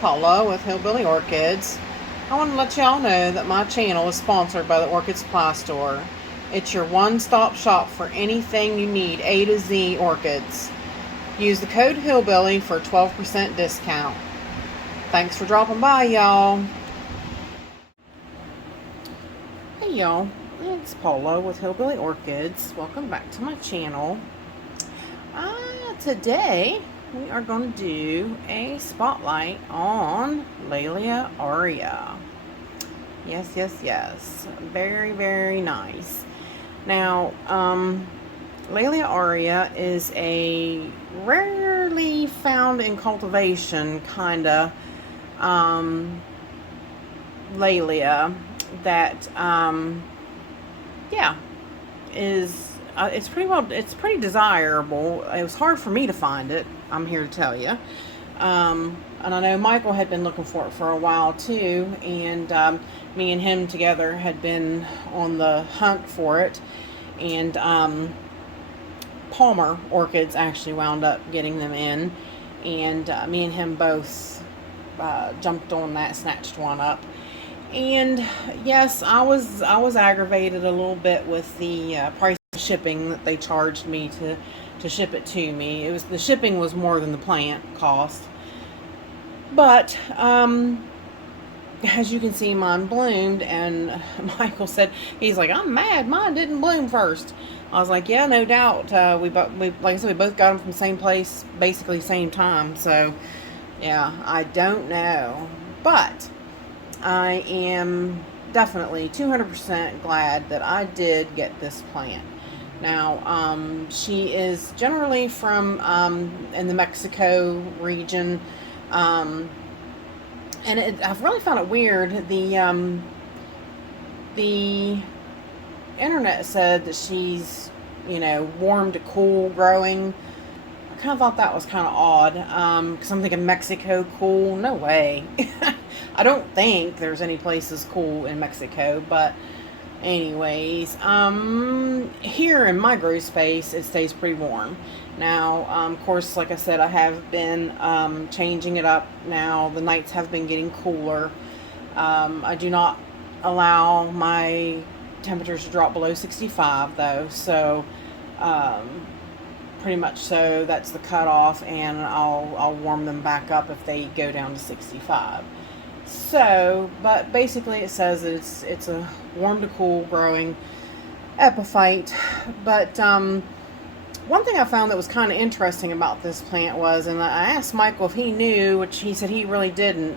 Paula with Hillbilly Orchids. I want to let y'all know that my channel is sponsored by the Orchid Supply Store. It's your one-stop shop for anything you need A to Z orchids. Use the code Hillbilly for a 12% discount. Thanks for dropping by, y'all. Hey y'all, it's Paula with Hillbilly Orchids. Welcome back to my channel. Today we are going to do a spotlight on Laelia aurea. Yes. Very, very nice. Now, Laelia aurea is a rarely found in cultivation kind of Laelia that is it's pretty desirable. It was hard for me to find it, I'm here to tell you. And I know Michael had been looking for it for a while too, and me and him together had been on the hunt for it, and Palmer Orchids actually wound up getting them in, and me and him both jumped on that, snatched one up. And yes, I was aggravated a little bit with the price of shipping that they charged me to ship it to me. It was, the shipping was more than the plant cost. But as you can see, mine bloomed, and Michael said, he's like, I'm mad mine didn't bloom first. I was like, yeah, no doubt. We like I said, we both got them from the same place, basically same time. So yeah, I don't know, but I am definitely 200% glad that I did get this plant. Now, she is generally from in the Mexico region, and I've really found it weird. The internet said that she's, warm to cool growing. I kind of thought that was kind of odd, because I'm thinking Mexico cool. No way. I don't think there's any places cool in Mexico, but anyways, here in my grow space, it stays pretty warm. Now, of course, like I said, I have been changing it up now. The nights have been getting cooler. I do not allow my temperatures to drop below 65 though, so pretty much so that's the cutoff, and I'll warm them back up if they go down to 65. So, but basically it says that it's a warm to cool growing epiphyte. But one thing I found that was kind of interesting about this plant was, and I asked Michael if he knew, which he said he really didn't.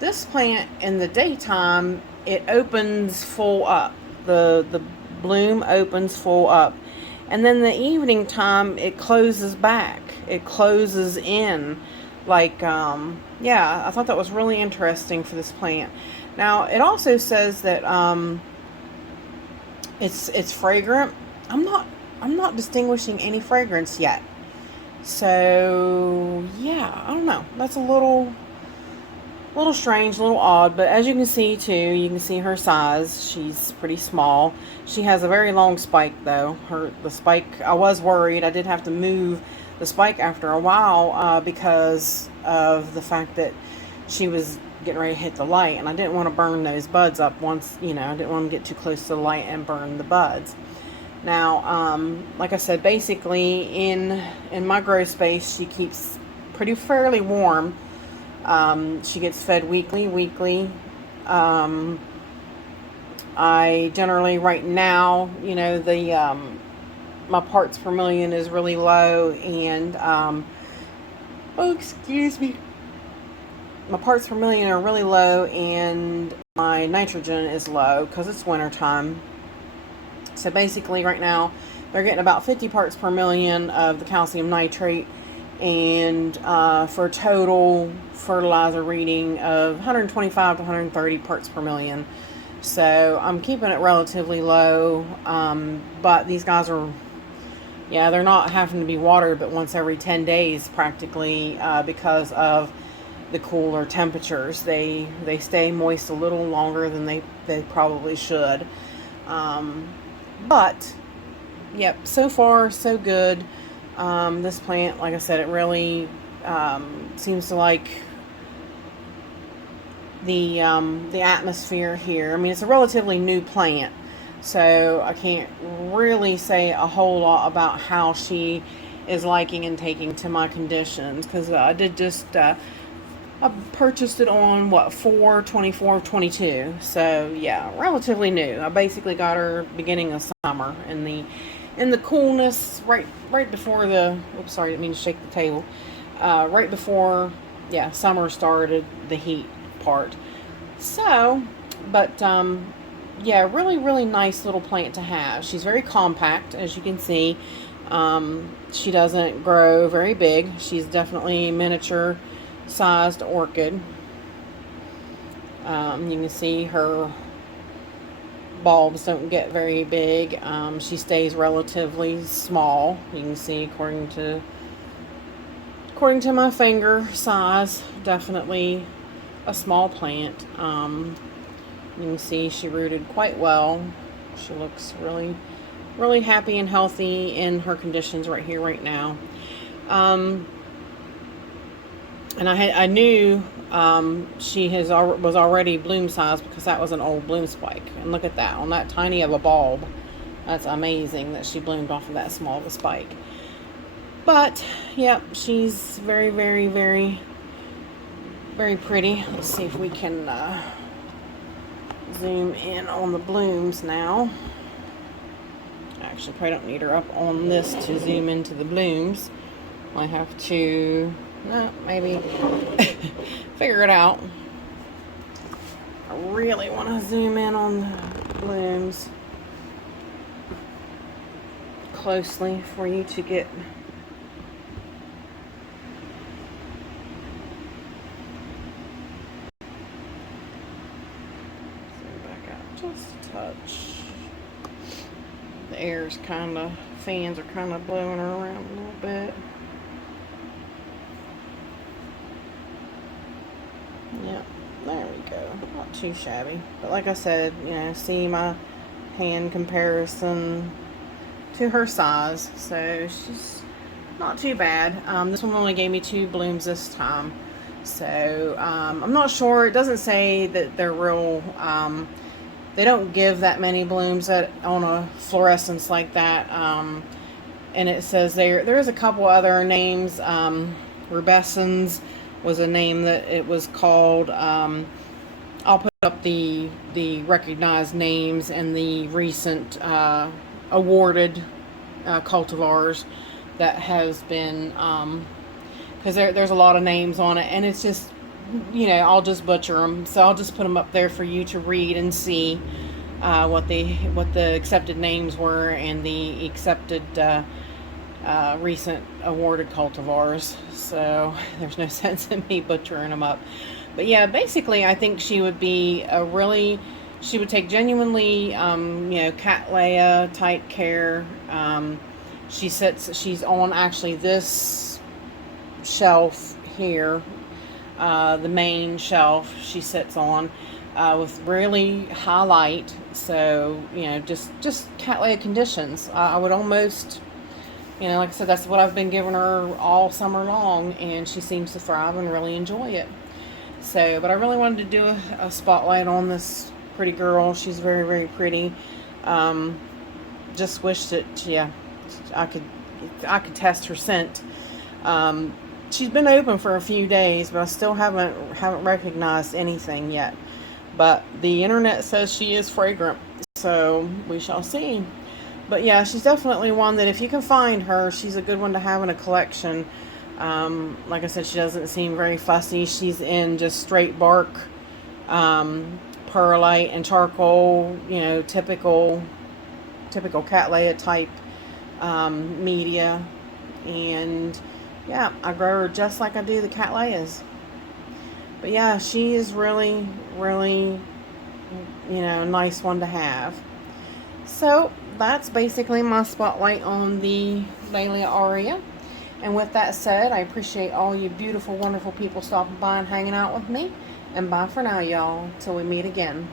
This plant in the daytime, it opens full up. The bloom opens full up, and then the evening time it closes back. It closes in. Like, yeah, I thought that was really interesting for this plant. Now, it also says that it's fragrant. I'm not distinguishing any fragrance yet. So, yeah, I don't know. That's a little strange, a little odd, but as you can see too, you can see her size. She's pretty small. She has a very long spike though. The spike, I was worried. I did have to move the spike after a while because of the fact that she was getting ready to hit the light, and I didn't want to burn those buds up once, I didn't want to get too close to the light and burn the buds. Now, like I said, basically in my grow space, she keeps fairly warm. She gets fed weekly. I generally, right now, my parts per million is really low, and oh, excuse me, my parts per million are really low, and my nitrogen is low because it's winter time. So basically right now they're getting about 50 parts per million of the calcium nitrate, and for a total fertilizer reading of 125 to 130 parts per million. So I'm keeping it relatively low, but these guys are, they're not having to be watered but once every 10 days practically, because of the cooler temperatures. They stay moist a little longer than they probably should. But yep, so far so good. This plant, like I said, it really seems to like the atmosphere here. I mean, it's a relatively new plant, so I can't really say a whole lot about how she is liking and taking to my conditions, because I did just I purchased it on what 4/24/22. So yeah, relatively new. I basically got her beginning of summer in the coolness, right before the, oops, sorry, I didn't mean to shake the table. Right before, yeah, summer started, the heat part. So, but yeah, really nice little plant to have. She's very compact, as you can see. She doesn't grow very big. She's definitely miniature sized orchid. You can see her bulbs don't get very big. She stays relatively small. You can see according to my finger size, definitely a small plant. You can see she rooted quite well. She looks really happy and healthy in her conditions right here, right now. And I knew she was already bloom size, because that was an old bloom spike. And look at that, on that tiny of a bulb. That's amazing that she bloomed off of that small of a spike. But, yep, she's very pretty. Let's see if we can zoom in on the blooms now. Actually, probably don't need her up on this to zoom into the blooms. I have to, no, maybe figure it out. I really want to zoom in on the blooms closely for you to get back out just a touch. The air's kind of, fans are kind of blowing her around a little bit. Yep, there we go. Not too shabby. But like I said, you know, see my hand comparison to her size. So she's not too bad. This one only gave me 2 blooms this time. So I'm not sure. It doesn't say that they're real. They don't give that many blooms on a fluorescence like that. And it says there's a couple other names. Rubescens was a name that it was called. I'll put up the recognized names and the recent awarded cultivars that has been, because there's a lot of names on it, and it's just, you know, I'll just butcher them, so I'll just put them up there for you to read and see what the accepted names were and the accepted recent awarded cultivars. So there's no sense in me butchering them up. But yeah, basically I think she would be she would take genuinely, you know, Laelia type care. She's on actually this shelf here, the main shelf she sits on, with really high light. So, you know, just Laelia conditions. I would almost, you know, like I said, that's what I've been giving her all summer long, and she seems to thrive and really enjoy it. So, but I really wanted to do a spotlight on this pretty girl. She's very pretty. Just wish that, yeah, I could test her scent. She's been open for a few days, but I still haven't recognized anything yet. But the internet says she is fragrant, so we shall see. But yeah, she's definitely one that if you can find her, she's a good one to have in a collection. Like I said, she doesn't seem very fussy. She's in just straight bark, perlite and charcoal, you know, typical Cattleya type media. And yeah, I grow her just like I do the Cattleyas. But yeah, she is really, you know, a nice one to have. So that's basically my spotlight on the Laelia aurea. And with that said, I appreciate all you beautiful, wonderful people stopping by and hanging out with me. And bye for now, y'all, till we meet again.